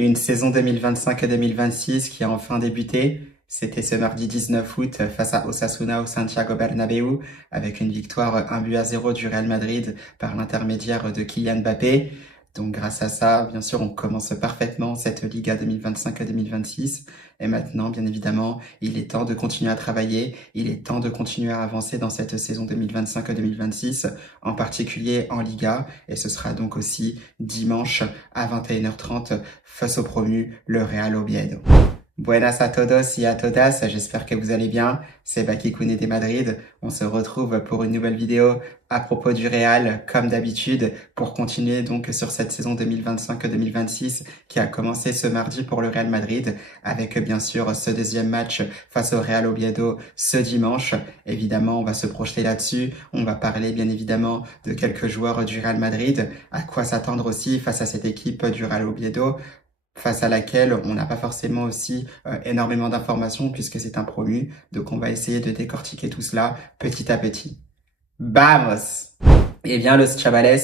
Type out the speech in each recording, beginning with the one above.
Une saison 2025-2026 qui a enfin débuté. C'était ce mardi 19 août face à Osasuna au Santiago Bernabéu avec une victoire 1-0 du Real Madrid par l'intermédiaire de Kylian Mbappé. Donc grâce à ça, bien sûr, on commence parfaitement cette Liga 2025-2026. Et maintenant, bien évidemment, il est temps de continuer à travailler. Il est temps de continuer à avancer dans cette saison 2025-2026, en particulier en Liga. Et ce sera donc aussi dimanche à 21h30 face au promu, le Real Oviedo. Buenas a todos y a todas, j'espère que vous allez bien, c'est Baki Koune de Madrid. On se retrouve pour une nouvelle vidéo à propos du Real, comme d'habitude, pour continuer donc sur cette saison 2025-2026 qui a commencé ce mardi pour le Real Madrid, avec bien sûr ce deuxième match face au Real Oviedo ce dimanche. Évidemment, on va se projeter là-dessus, on va parler bien évidemment de quelques joueurs du Real Madrid, à quoi s'attendre aussi face à cette équipe du Real Oviedo, face à laquelle on n'a pas forcément aussi énormément d'informations puisque c'est un promu. Donc on va essayer de décortiquer tout cela petit à petit. Vamos! Eh bien, los chavales,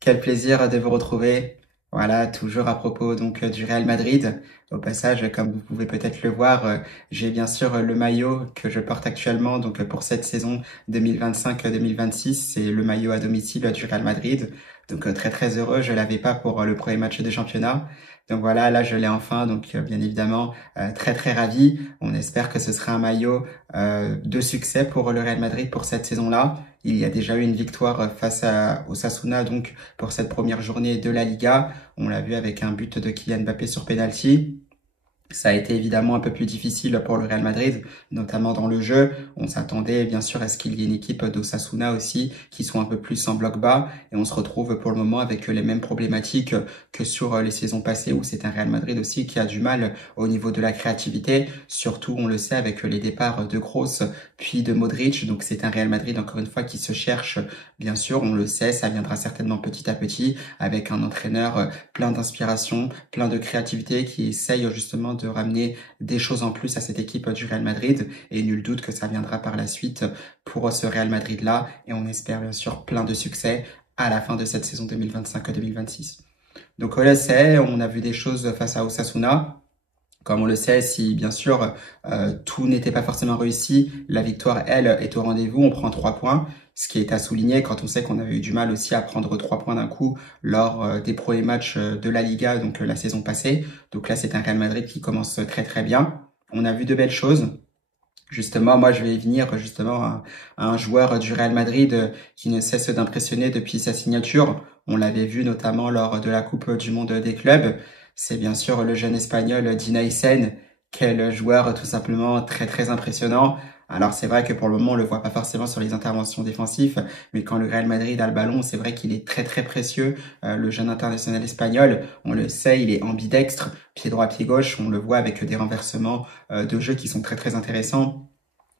quel plaisir de vous retrouver. Voilà, toujours à propos donc du Real Madrid. Au passage, comme vous pouvez peut-être le voir, j'ai bien sûr le maillot que je porte actuellement donc pour cette saison 2025-2026. C'est le maillot à domicile du Real Madrid. Donc très très heureux, je l'avais pas pour le premier match de championnat. Donc voilà, là je l'ai enfin, donc bien évidemment très très ravi. On espère que ce sera un maillot de succès pour le Real Madrid pour cette saison-là. Il y a déjà eu une victoire face à Osasuna donc pour cette première journée de la Liga. On l'a vu avec un but de Kylian Mbappé sur penalty. Ça a été évidemment un peu plus difficile pour le Real Madrid, notamment dans le jeu. On s'attendait bien sûr à ce qu'il y ait une équipe d'Osasuna aussi qui soit un peu plus en bloc bas. Et on se retrouve pour le moment avec les mêmes problématiques que sur les saisons passées où c'est un Real Madrid aussi qui a du mal au niveau de la créativité. Surtout, on le sait, avec les départs de Kroos puis de Modric. Donc c'est un Real Madrid encore une fois qui se cherche. Bien sûr, on le sait, ça viendra certainement petit à petit avec un entraîneur plein d'inspiration, plein de créativité qui essaye justement de ramener des choses en plus à cette équipe du Real Madrid et nul doute que ça viendra par la suite pour ce Real Madrid-là et on espère bien sûr plein de succès à la fin de cette saison 2025-2026. Donc on le sait, on a vu des choses face à Osasuna. Comme on le sait, si bien sûr tout n'était pas forcément réussi, la victoire, elle, est au rendez-vous. On prend 3 points, ce qui est à souligner quand on sait qu'on avait eu du mal aussi à prendre 3 points d'un coup lors des premiers matchs de la Liga, donc la saison passée. Donc là, c'est un Real Madrid qui commence très très bien. On a vu de belles choses. Justement, moi, je vais venir justement à un joueur du Real Madrid qui ne cesse d'impressionner depuis sa signature. On l'avait vu notamment lors de la Coupe du Monde des clubs. C'est bien sûr le jeune espagnol Dina Isen, quel joueur tout simplement très très impressionnant. Alors c'est vrai que pour le moment on le voit pas forcément sur les interventions défensives, mais quand le Real Madrid a le ballon, c'est vrai qu'il est très très précieux. Le jeune international espagnol, on le sait, il est ambidextre, pied droit, pied gauche. On le voit avec des renversements de jeu qui sont très très intéressants.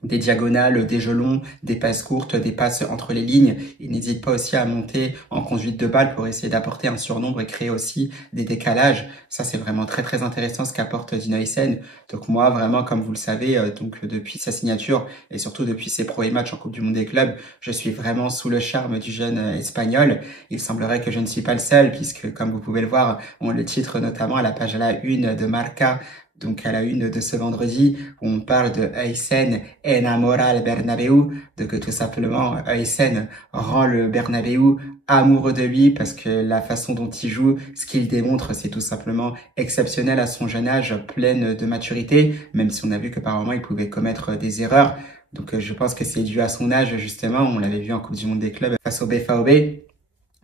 Des diagonales, des jeux longs, des passes courtes, des passes entre les lignes. Il n'hésite pas aussi à monter en conduite de balle pour essayer d'apporter un surnombre et créer aussi des décalages. Ça, c'est vraiment très très intéressant ce qu'apporte Dina Isen. Donc moi, vraiment, comme vous le savez, donc depuis sa signature et surtout depuis ses premiers matchs en Coupe du Monde des clubs, je suis vraiment sous le charme du jeune espagnol. Il semblerait que je ne suis pas le seul puisque, comme vous pouvez le voir, on le titre notamment à la page à la une de Marca, donc à la une de ce vendredi, où on parle de Isen enamora el Bernabéu, donc tout simplement Isen rend le Bernabéu amoureux de lui parce que la façon dont il joue, ce qu'il démontre, c'est tout simplement exceptionnel à son jeune âge, pleine de maturité, même si on a vu que par moments il pouvait commettre des erreurs. Donc je pense que c'est dû à son âge justement, on l'avait vu en Coupe du Monde des clubs face au BVB.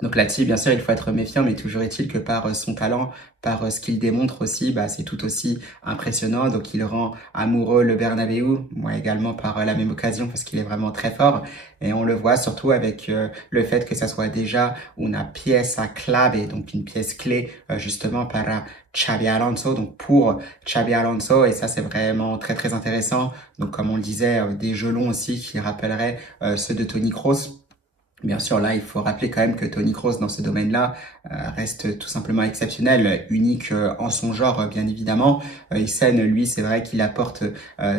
Donc là-dessus, bien sûr, il faut être méfiant, mais toujours est-il que par son talent, par ce qu'il démontre aussi, c'est tout aussi impressionnant. Donc il rend amoureux le Bernabéu, moi également par la même occasion, parce qu'il est vraiment très fort. Et on le voit surtout avec le fait que ça soit déjà une pièce clave, et donc une pièce clé justement par Xabi Alonso, donc pour Xabi Alonso, et ça c'est vraiment très très intéressant. Donc comme on le disait, des jeux longs aussi qui rappelleraient ceux de Toni Kroos. Bien sûr, là, il faut rappeler quand même que Toni Kroos, dans ce domaine-là, reste tout simplement exceptionnel, unique en son genre, bien évidemment. Isen, lui, c'est vrai qu'il apporte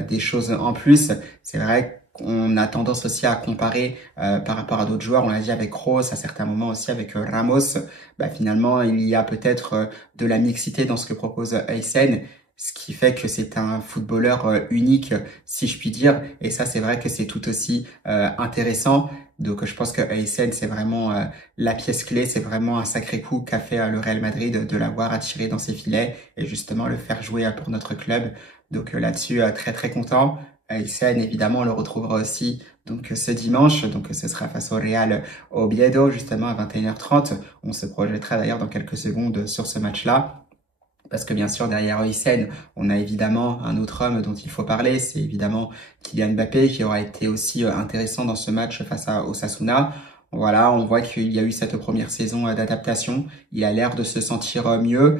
des choses en plus. C'est vrai on a tendance aussi à comparer par rapport à d'autres joueurs. On l'a dit avec Kroos, à certains moments aussi avec Ramos. Finalement, il y a peut-être de la mixité dans ce que propose Aysen, ce qui fait que c'est un footballeur unique, si je puis dire. Et ça, c'est vrai que c'est tout aussi intéressant. Donc, je pense que Aysen, c'est vraiment la pièce clé. C'est vraiment un sacré coup qu'a fait le Real Madrid de l'avoir attiré dans ses filets et justement le faire jouer pour notre club. Donc là-dessus, très très content. Aysen, évidemment, on le retrouvera aussi donc ce dimanche. Donc ce sera face au Real Oviedo, justement à 21h30. On se projettera d'ailleurs dans quelques secondes sur ce match-là. Parce que bien sûr, derrière Aysen, on a évidemment un autre homme dont il faut parler. C'est évidemment Kylian Mbappé qui aura été aussi intéressant dans ce match face à Osasuna. Voilà, on voit qu'il y a eu cette première saison d'adaptation. Il a l'air de se sentir mieux.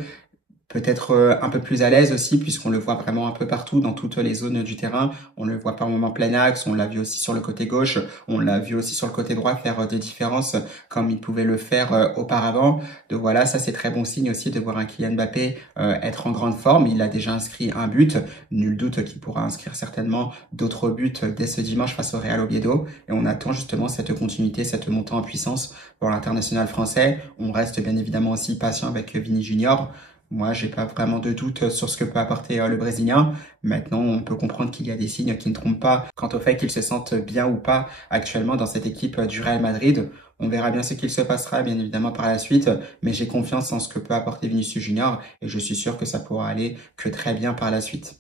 Peut-être un peu plus à l'aise aussi, puisqu'on le voit vraiment un peu partout, dans toutes les zones du terrain. On le voit par moments plein axe, on l'a vu aussi sur le côté gauche, on l'a vu aussi sur le côté droit faire des différences comme il pouvait le faire auparavant. Donc voilà, ça c'est très bon signe aussi de voir un Kylian Mbappé être en grande forme. Il a déjà inscrit un but, nul doute qu'il pourra inscrire certainement d'autres buts dès ce dimanche face au Real Oviedo. Et on attend justement cette continuité, cette montée en puissance pour l'international français. On reste bien évidemment aussi patient avec Vini Junior. Moi, j'ai pas vraiment de doute sur ce que peut apporter le Brésilien. Maintenant, on peut comprendre qu'il y a des signes qui ne trompent pas quant au fait qu'il se sente bien ou pas actuellement dans cette équipe du Real Madrid. On verra bien ce qu'il se passera, bien évidemment, par la suite, mais j'ai confiance en ce que peut apporter Vinicius Junior et je suis sûr que ça pourra aller que très bien par la suite.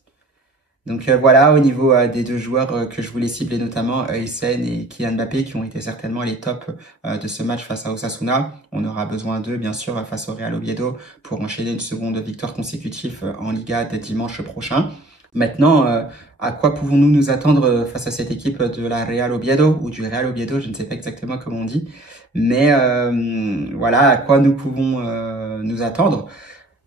Donc voilà, au niveau des deux joueurs que je voulais cibler, notamment Aysen et Kylian Mbappé, qui ont été certainement les tops de ce match face à Osasuna. On aura besoin d'eux, bien sûr, face au Real Oviedo pour enchaîner une seconde victoire consécutive en Liga dès dimanche prochain. Maintenant, à quoi pouvons-nous nous attendre face à cette équipe de la Real Oviedo ou du Real Oviedo, je ne sais pas exactement comment on dit, mais voilà, à quoi nous pouvons nous attendre.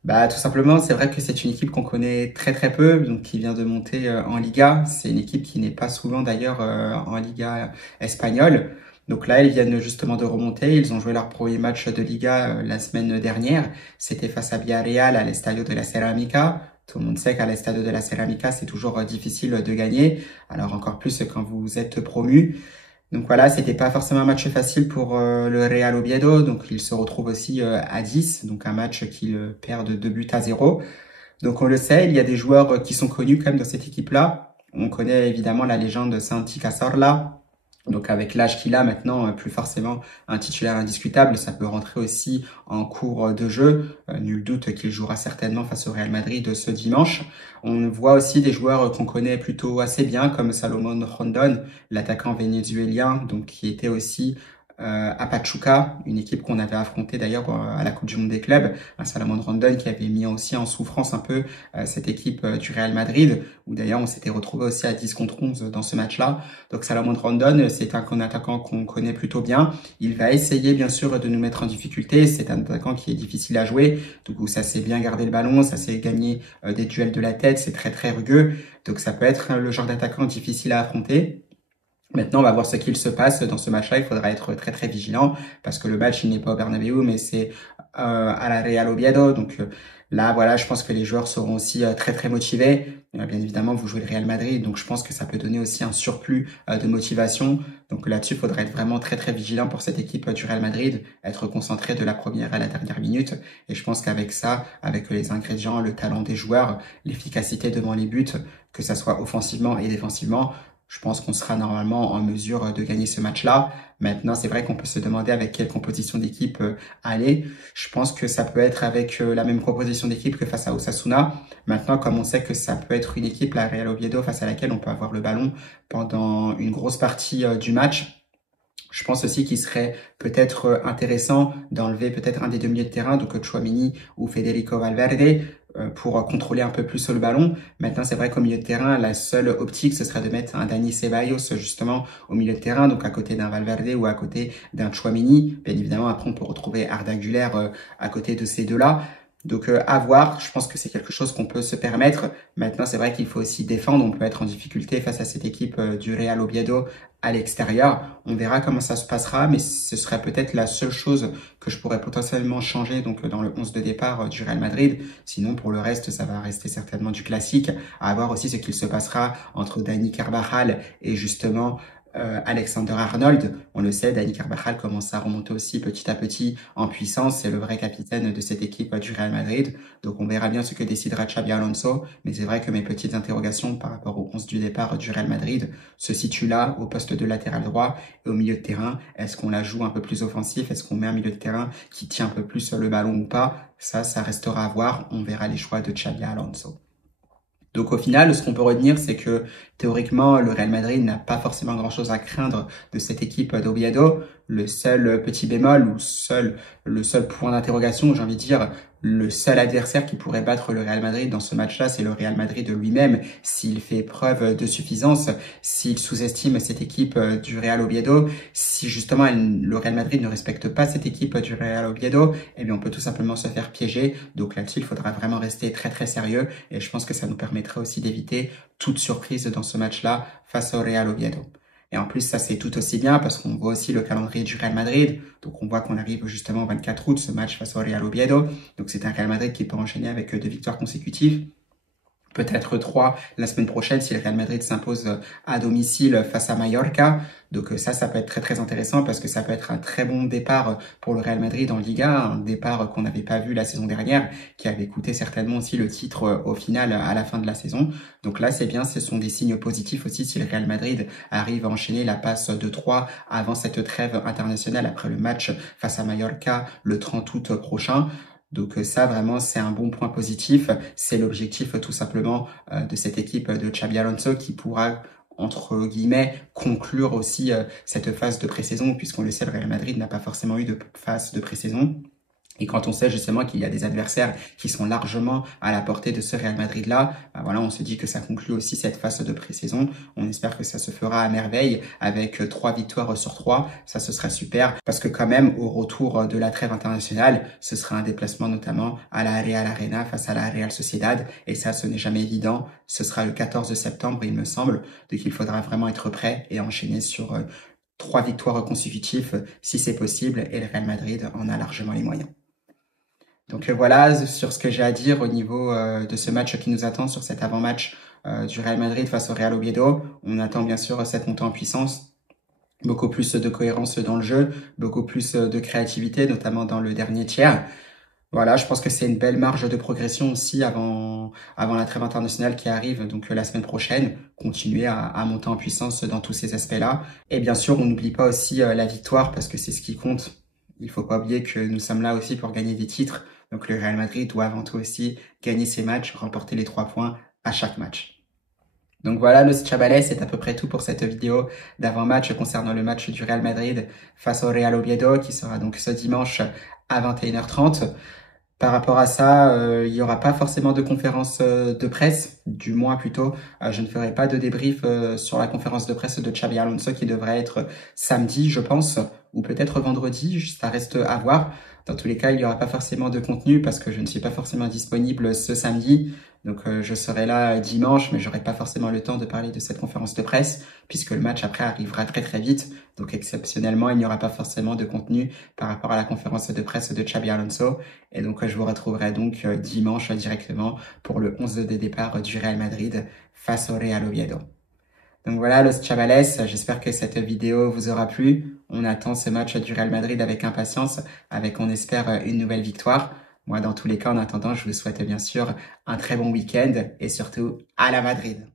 Tout simplement, c'est vrai que c'est une équipe qu'on connaît très très peu, donc qui vient de monter en Liga. C'est une équipe qui n'est pas souvent d'ailleurs en Liga espagnole. Donc là, ils viennent justement de remonter. Ils ont joué leur premier match de Liga la semaine dernière. C'était face à Villarreal à l'Estadio de la Ceramica. Tout le monde sait qu'à l'Estadio de la Ceramica, c'est toujours difficile de gagner. Alors encore plus quand vous êtes promu. Donc voilà, c'était pas forcément un match facile pour le Real Oviedo, donc il se retrouve aussi à 10, donc un match qu'ils perdent 2 buts à 0. Donc on le sait, il y a des joueurs qui sont connus quand même dans cette équipe-là. On connaît évidemment la légende Santi Cazorla. Donc avec l'âge qu'il a maintenant, plus forcément un titulaire indiscutable, ça peut rentrer aussi en cours de jeu. Nul doute qu'il jouera certainement face au Real Madrid ce dimanche. On voit aussi des joueurs qu'on connaît plutôt assez bien, comme Salomon Rondon, l'attaquant vénézuélien, donc qui était aussi à Pachuca, une équipe qu'on avait affrontée d'ailleurs à la Coupe du Monde des clubs, un Salomon Rondon qui avait mis aussi en souffrance un peu cette équipe du Real Madrid, où d'ailleurs on s'était retrouvé aussi à 10 contre 11 dans ce match-là. Donc Salomon Rondon, c'est un attaquant qu'on connaît plutôt bien. Il va essayer bien sûr de nous mettre en difficulté. C'est un attaquant qui est difficile à jouer. Du coup, ça sait bien garder le ballon, ça sait gagner des duels de la tête, c'est très très rugueux. Donc ça peut être le genre d'attaquant difficile à affronter. Maintenant, on va voir ce qu'il se passe dans ce match-là. Il faudra être très très vigilant parce que le match, il n'est pas au Bernabéu, mais c'est à la Real Oviedo. Donc là, voilà, je pense que les joueurs seront aussi très très motivés. Bien évidemment, vous jouez le Real Madrid, donc je pense que ça peut donner aussi un surplus de motivation. Donc là-dessus, il faudra être vraiment très très vigilant pour cette équipe du Real Madrid, être concentré de la première à la dernière minute. Et je pense qu'avec ça, avec les ingrédients, le talent des joueurs, l'efficacité devant les buts, que ça soit offensivement et défensivement, je pense qu'on sera normalement en mesure de gagner ce match-là. Maintenant, c'est vrai qu'on peut se demander avec quelle composition d'équipe aller. Je pense que ça peut être avec la même composition d'équipe que face à Osasuna. Maintenant, comme on sait que ça peut être une équipe, la Real Oviedo, face à laquelle on peut avoir le ballon pendant une grosse partie du match, je pense aussi qu'il serait peut-être intéressant d'enlever peut-être un des deux milieux de terrain, donc Tchouaméni ou Federico Valverde, pour contrôler un peu plus le ballon. Maintenant, c'est vrai qu'au milieu de terrain, la seule optique, ce serait de mettre un Dani Ceballos justement au milieu de terrain, donc à côté d'un Valverde ou à côté d'un Tchouaméni. Bien évidemment, après, on peut retrouver Arda Güler à côté de ces deux-là. Donc à voir, je pense que c'est quelque chose qu'on peut se permettre. Maintenant, c'est vrai qu'il faut aussi défendre. On peut être en difficulté face à cette équipe du Real Oviedo à l'extérieur. On verra comment ça se passera, mais ce serait peut-être la seule chose que je pourrais potentiellement changer donc dans le 11 de départ du Real Madrid. Sinon, pour le reste, ça va rester certainement du classique. À voir aussi ce qu'il se passera entre Dani Carvajal et justement Alexander Arnold. On le sait, Dani Carvajal commence à remonter aussi petit à petit en puissance. C'est le vrai capitaine de cette équipe du Real Madrid. Donc on verra bien ce que décidera Xabi Alonso. Mais c'est vrai que mes petites interrogations par rapport au 11 du départ du Real Madrid se situent là, au poste de latéral droit et au milieu de terrain. Est-ce qu'on la joue un peu plus offensif? Est-ce qu'on met un milieu de terrain qui tient un peu plus le ballon ou pas? Ça restera à voir. On verra les choix de Xabi Alonso. Donc au final, ce qu'on peut retenir, c'est que théoriquement, le Real Madrid n'a pas forcément grand-chose à craindre de cette équipe d'Oviedo. Le seul petit bémol ou le seul point d'interrogation, j'ai envie de dire, le seul adversaire qui pourrait battre le Real Madrid dans ce match-là, c'est le Real Madrid lui-même, s'il fait preuve de suffisance, s'il sous-estime cette équipe du Real Oviedo, si justement le Real Madrid ne respecte pas cette équipe du Real Oviedo, eh bien on peut tout simplement se faire piéger. Donc là-dessus, il faudra vraiment rester très très sérieux et je pense que ça nous permettra aussi d'éviter toute surprise dans ce match-là face au Real Oviedo. Et en plus, ça c'est tout aussi bien parce qu'on voit aussi le calendrier du Real Madrid. Donc on voit qu'on arrive justement au 24 août, ce match face au Real Oviedo. Donc c'est un Real Madrid qui peut enchaîner avec 2 victoires consécutives. Peut-être 3 la semaine prochaine si le Real Madrid s'impose à domicile face à Mallorca. Donc ça peut être très très intéressant parce que ça peut être un très bon départ pour le Real Madrid en Liga, un départ qu'on n'avait pas vu la saison dernière, qui avait coûté certainement aussi le titre au final à la fin de la saison. Donc là c'est bien, ce sont des signes positifs aussi si le Real Madrid arrive à enchaîner la passe de 3 avant cette trêve internationale après le match face à Mallorca le 30 août prochain. Donc ça, vraiment, c'est un bon point positif. C'est l'objectif tout simplement de cette équipe de Xabi Alonso qui pourra, entre guillemets, conclure aussi cette phase de pré-saison, puisqu'on le sait, le Real Madrid n'a pas forcément eu de phase de pré-saison. Et quand on sait justement qu'il y a des adversaires qui sont largement à la portée de ce Real Madrid-là, bah voilà, on se dit que ça conclut aussi cette phase de pré-saison. On espère que ça se fera à merveille avec 3 victoires sur 3. Ça, ce serait super parce que quand même, au retour de la trêve internationale, ce sera un déplacement notamment à la Real Arena face à la Real Sociedad. Et ça, ce n'est jamais évident. Ce sera le 14 septembre, il me semble. Donc, il faudra vraiment être prêt et enchaîner sur 3 victoires consécutives si c'est possible. Et le Real Madrid en a largement les moyens. Donc voilà sur ce que j'ai à dire au niveau de ce match qui nous attend sur cet avant-match du Real Madrid face au Real Oviedo. On attend bien sûr cette montée en puissance, beaucoup plus de cohérence dans le jeu, beaucoup plus de créativité, notamment dans le dernier tiers. Voilà, je pense que c'est une belle marge de progression aussi avant la trêve internationale qui arrive, donc la semaine prochaine, continuer à monter en puissance dans tous ces aspects-là. Et bien sûr, on n'oublie pas aussi la victoire parce que c'est ce qui compte. Il faut pas oublier que nous sommes là aussi pour gagner des titres. Donc le Real Madrid doit avant tout aussi gagner ses matchs, remporter les 3 points à chaque match. Donc voilà, Los Chavales, c'est à peu près tout pour cette vidéo d'avant-match concernant le match du Real Madrid face au Real Oviedo qui sera donc ce dimanche à 21h30. Par rapport à ça, il n'y aura pas forcément de conférence de presse, du moins plutôt. Je ne ferai pas de débrief sur la conférence de presse de Xabi Alonso qui devrait être samedi, je pense, ou peut-être vendredi, ça reste à voir. Dans tous les cas, il n'y aura pas forcément de contenu parce que je ne suis pas forcément disponible ce samedi. Donc je serai là dimanche, mais j'aurai pas forcément le temps de parler de cette conférence de presse puisque le match après arrivera très très vite. Donc exceptionnellement, il n'y aura pas forcément de contenu par rapport à la conférence de presse de Xabi Alonso. Et donc je vous retrouverai donc dimanche directement pour le 11 de départ du Real Madrid face au Real Oviedo. Donc voilà, Los Chavales, j'espère que cette vidéo vous aura plu. On attend ce match du Real Madrid avec impatience, avec on espère une nouvelle victoire. Moi, dans tous les cas, en attendant, je vous souhaite bien sûr un très bon week-end et surtout à la Madrid.